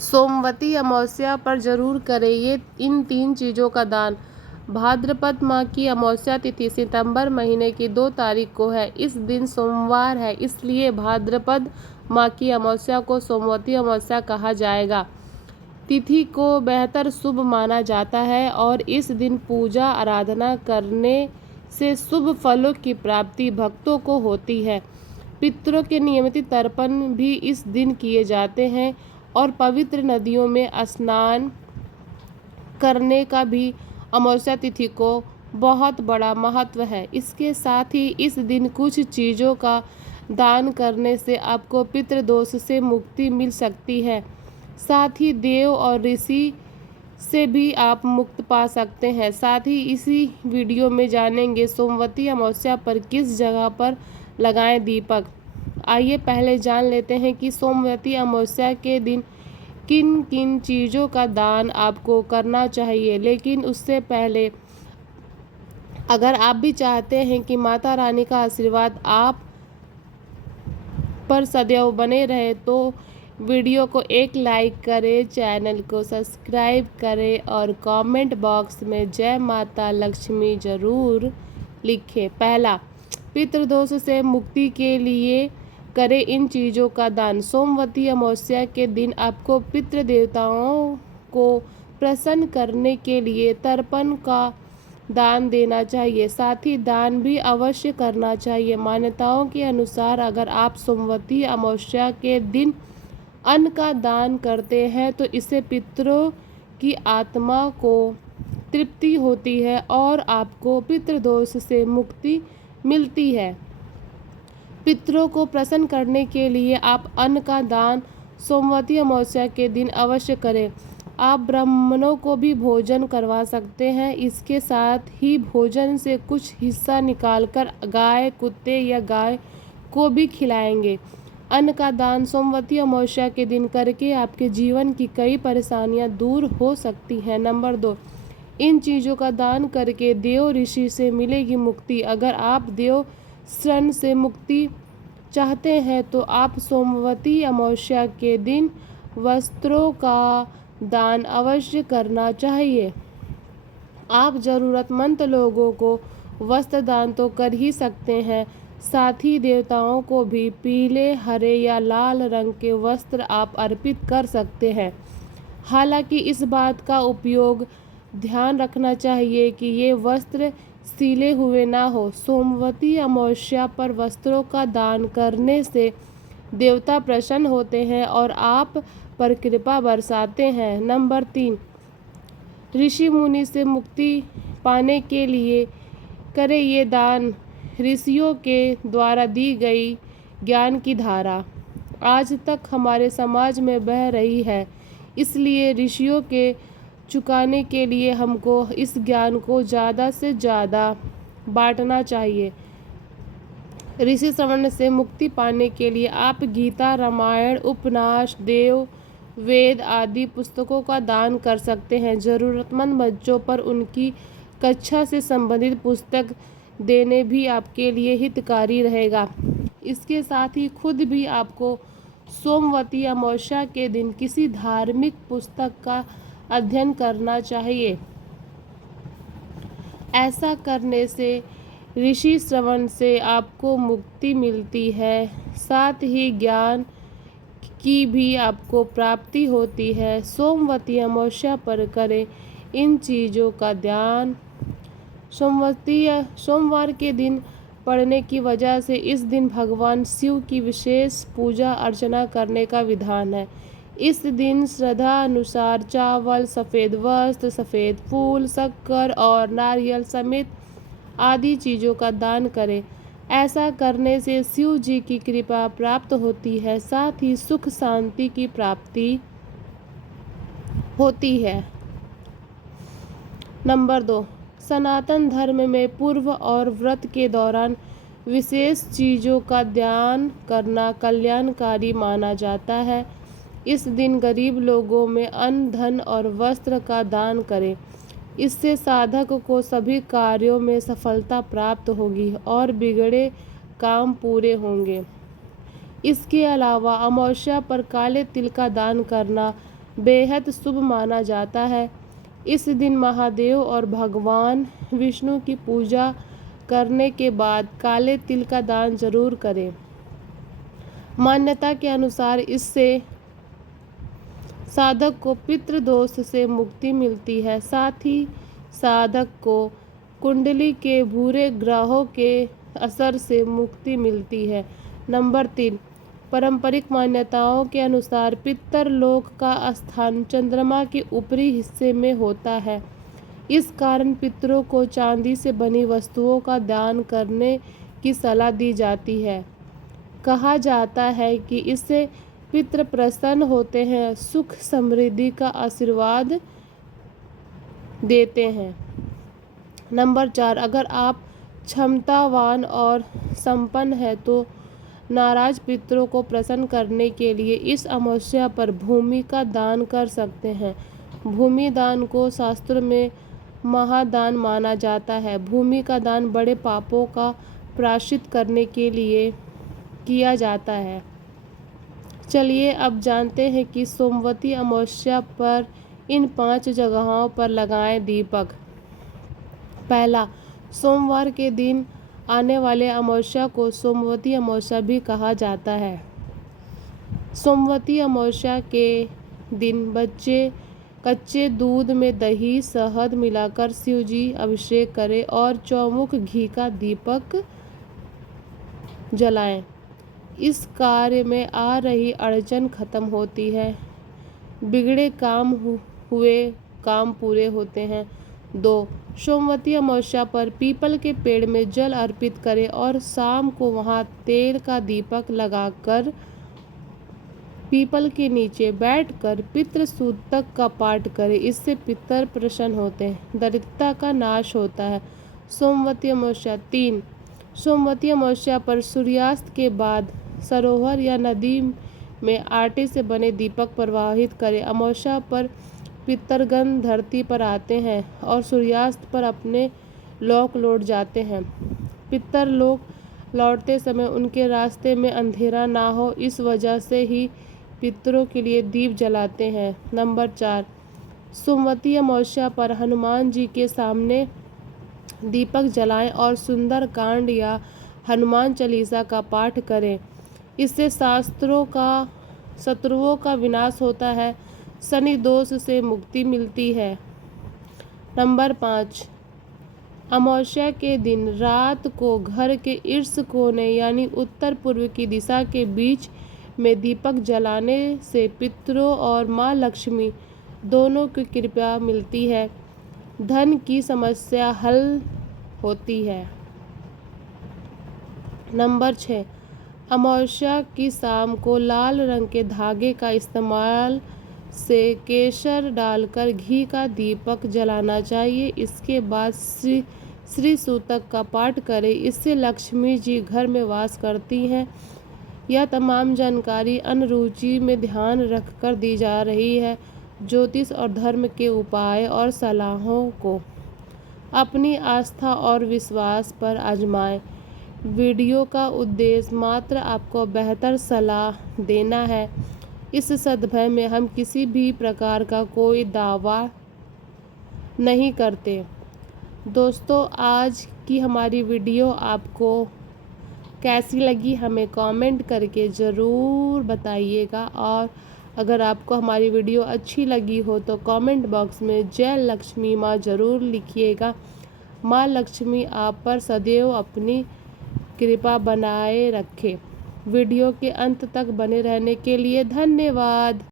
सोमवती अमावस्या पर जरूर करें ये इन 3 चीज़ों का दान। भाद्रपद माह की अमावस्या तिथि सितंबर महीने की 2 तारीख को है। इस दिन सोमवार है, इसलिए भाद्रपद माह की अमावस्या को सोमवती अमावस्या कहा जाएगा। तिथि को बेहतर शुभ माना जाता है और इस दिन पूजा आराधना करने से शुभ फलों की प्राप्ति भक्तों को होती है। पितरों के नियमित तर्पण भी इस दिन किए जाते हैं और पवित्र नदियों में स्नान करने का भी अमावस्या तिथि को बहुत बड़ा महत्व है। इसके साथ ही इस दिन कुछ चीज़ों का दान करने से आपको पितृदोष से मुक्ति मिल सकती है। साथ ही देव और ऋषि से भी आप मुक्त पा सकते हैं। साथ ही इसी वीडियो में जानेंगे सोमवती अमावस्या पर किस जगह पर लगाएं दीपक। आइए पहले जान लेते हैं कि सोमवती अमावस्या के दिन किन किन चीज़ों का दान आपको करना चाहिए। लेकिन उससे पहले अगर आप भी चाहते हैं कि माता रानी का आशीर्वाद आप पर सदैव बने रहे तो वीडियो को एक लाइक करें, चैनल को सब्सक्राइब करें और कमेंट बॉक्स में जय माता लक्ष्मी जरूर लिखें। पहला, पितृदोष से मुक्ति के लिए करें इन चीज़ों का दान। सोमवती अमावस्या के दिन आपको पितृ देवताओं को प्रसन्न करने के लिए तर्पण का दान देना चाहिए। साथ ही दान भी अवश्य करना चाहिए। मान्यताओं के अनुसार अगर आप सोमवती अमावस्या के दिन अन्न का दान करते हैं तो इससे पितरों की आत्मा को तृप्ति होती है और आपको पितृदोष से मुक्ति मिलती है। पितरों को प्रसन्न करने के लिए आप अन्न का दान सोमवती अमावस्या के दिन अवश्य करें। आप ब्राह्मणों को भी भोजन करवा सकते हैं। इसके साथ ही भोजन से कुछ हिस्सा निकालकर गाय, कुत्ते या गाय को भी खिलाएंगे। अन्न का दान सोमवती अमावस्या के दिन करके आपके जीवन की कई परेशानियां दूर हो सकती हैं। नंबर 2, इन चीज़ों का दान करके देव ऋषि से मिलेगी मुक्ति। अगर आप देव शरण से मुक्ति चाहते हैं तो आप सोमवती अमावस्या के दिन वस्त्रों का दान अवश्य करना चाहिए। आप ज़रूरतमंद लोगों को वस्त्र दान तो कर ही सकते हैं, साथ ही देवताओं को भी पीले, हरे या लाल रंग के वस्त्र आप अर्पित कर सकते हैं। हालांकि इस बात का उपयोग ध्यान रखना चाहिए कि ये वस्त्र सिले हुए ना हो। सोमवती अमावस्या पर वस्त्रों का दान करने से देवता प्रसन्न होते हैं और आप पर कृपा बरसाते हैं। नंबर 3, ऋषि मुनि से मुक्ति पाने के लिए करें ये दान। ऋषियों के द्वारा दी गई ज्ञान की धारा आज तक हमारे समाज में बह रही है, इसलिए ऋषियों के चुकाने के लिए हमको इस ज्ञान को ज़्यादा से ज़्यादा बांटना चाहिए। ऋषि श्रवण से मुक्ति पाने के लिए आप गीता, रामायण, उपन्यास, देव वेद आदि पुस्तकों का दान कर सकते हैं। ज़रूरतमंद बच्चों पर उनकी कक्षा से संबंधित पुस्तक देने भी आपके लिए हितकारी रहेगा। इसके साथ ही खुद भी आपको सोमवती अमावस्या के दिन किसी धार्मिक पुस्तक का अध्ययन करना चाहिए। ऐसा करने से ऋषि श्रवण से आपको मुक्ति मिलती है, साथ ही ज्ञान की भी आपको प्राप्ति होती है। सोमवती अमावस्या पर करें इन चीज़ों का ध्यान। सोमवार के दिन पड़ने की वजह से इस दिन भगवान शिव की विशेष पूजा अर्चना करने का विधान है। इस दिन श्रद्धा अनुसार चावल, सफ़ेद वस्त्र, सफ़ेद फूल, शक्कर और नारियल समेत आदि चीज़ों का दान करें। ऐसा करने से शिव जी की कृपा प्राप्त होती है, साथ ही सुख शांति की प्राप्ति होती है। नंबर 2, सनातन धर्म में पूर्व और व्रत के दौरान विशेष चीज़ों का ध्यान करना कल्याणकारी माना जाता है। इस दिन गरीब लोगों में अन्न, धन और वस्त्र का दान करें। इससे साधक को सभी कार्यों में सफलता प्राप्त होगी और बिगड़े काम पूरे होंगे। इसके अलावा अमावस्या पर काले तिल का दान करना बेहद शुभ माना जाता है। इस दिन महादेव और भगवान विष्णु की पूजा करने के बाद काले तिल का दान जरूर करें। मान्यता के अनुसार इससे साधक को पितृदोष से मुक्ति मिलती है, साथ ही साधक को कुंडली के बुरे ग्रहों के असर से मुक्ति मिलती है। नंबर 3, पारंपरिक मान्यताओं के अनुसार पितरलोक का स्थान चंद्रमा के ऊपरी हिस्से में होता है। इस कारण पितरों को चांदी से बनी वस्तुओं का दान करने की सलाह दी जाती है। कहा जाता है कि इससे पितृ प्रसन्न होते हैं, सुख समृद्धि का आशीर्वाद देते हैं। नंबर 4, अगर आप क्षमतावान और संपन्न हैं तो नाराज पितरों को प्रसन्न करने के लिए इस अमावस्या पर भूमि का दान कर सकते हैं। भूमि दान को शास्त्रों में महादान माना जाता है। भूमि का दान बड़े पापों का प्रायश्चित करने के लिए किया जाता है। चलिए अब जानते हैं कि सोमवती अमावस्या पर इन 5 जगहों पर लगाएं दीपक। पहला, सोमवार के दिन आने वाले अमावस्या को सोमवती अमावस्या भी कहा जाता है। सोमवती अमावस्या के दिन बच्चे कच्चे दूध में दही शहद मिलाकर शिवजी अभिषेक करें और चौमुख घी का दीपक जलाएं। इस कार्य में आ रही अड़चन खत्म होती है, बिगड़े काम हुए काम पूरे होते हैं। 2, सोमवती अमावस्या पर पीपल के पेड़ में जल अर्पित करें और शाम को वहां तेल का दीपक लगाकर पीपल के नीचे बैठकर पितृ सूतक का पाठ करें। इससे पितर प्रसन्न होते हैं, दरिद्रता का नाश होता है। सोमवती अमावस्या 3, सोमवती अमावस्या पर सूर्यास्त के बाद सरोवर या नदी में आटे से बने दीपक प्रवाहित करें। अमावस्या पर पितरगण धरती पर आते हैं और सूर्यास्त पर अपने लोक लौट जाते हैं। पितर लोक लौटते समय उनके रास्ते में अंधेरा ना हो, इस वजह से ही पितरों के लिए दीप जलाते हैं। नंबर 4, सोमवती अमावस्या पर हनुमान जी के सामने दीपक जलाएं और सुंदर कांड या हनुमान चालीसा का पाठ करें। इससे शत्रुओं का विनाश होता है, शनि दोष से मुक्ति मिलती है। नंबर 5, अमावस्या के दिन रात को घर के ईर्ष कोने यानी उत्तर पूर्व की दिशा के बीच में दीपक जलाने से पितरों और माँ लक्ष्मी दोनों की कृपा मिलती है, धन की समस्या हल होती है। नंबर 6, अमावस्या की शाम को लाल रंग के धागे का इस्तेमाल से केसर डालकर घी का दीपक जलाना चाहिए। इसके बाद श्री सूतक का पाठ करें, इससे लक्ष्मी जी घर में वास करती हैं। यह तमाम जानकारी अनुरुचि में ध्यान रखकर दी जा रही है। ज्योतिष और धर्म के उपाय और सलाहों को अपनी आस्था और विश्वास पर आजमाएं। वीडियो का उद्देश्य मात्र आपको बेहतर सलाह देना है। इस सद्भय में हम किसी भी प्रकार का कोई दावा नहीं करते। दोस्तों, आज की हमारी वीडियो आपको कैसी लगी हमें कमेंट करके ज़रूर बताइएगा, और अगर आपको हमारी वीडियो अच्छी लगी हो तो कमेंट बॉक्स में जय लक्ष्मी माँ ज़रूर लिखिएगा। माँ लक्ष्मी आप पर सदैव अपनी कृपा बनाए रखे। वीडियो के अंत तक बने रहने के लिए धन्यवाद।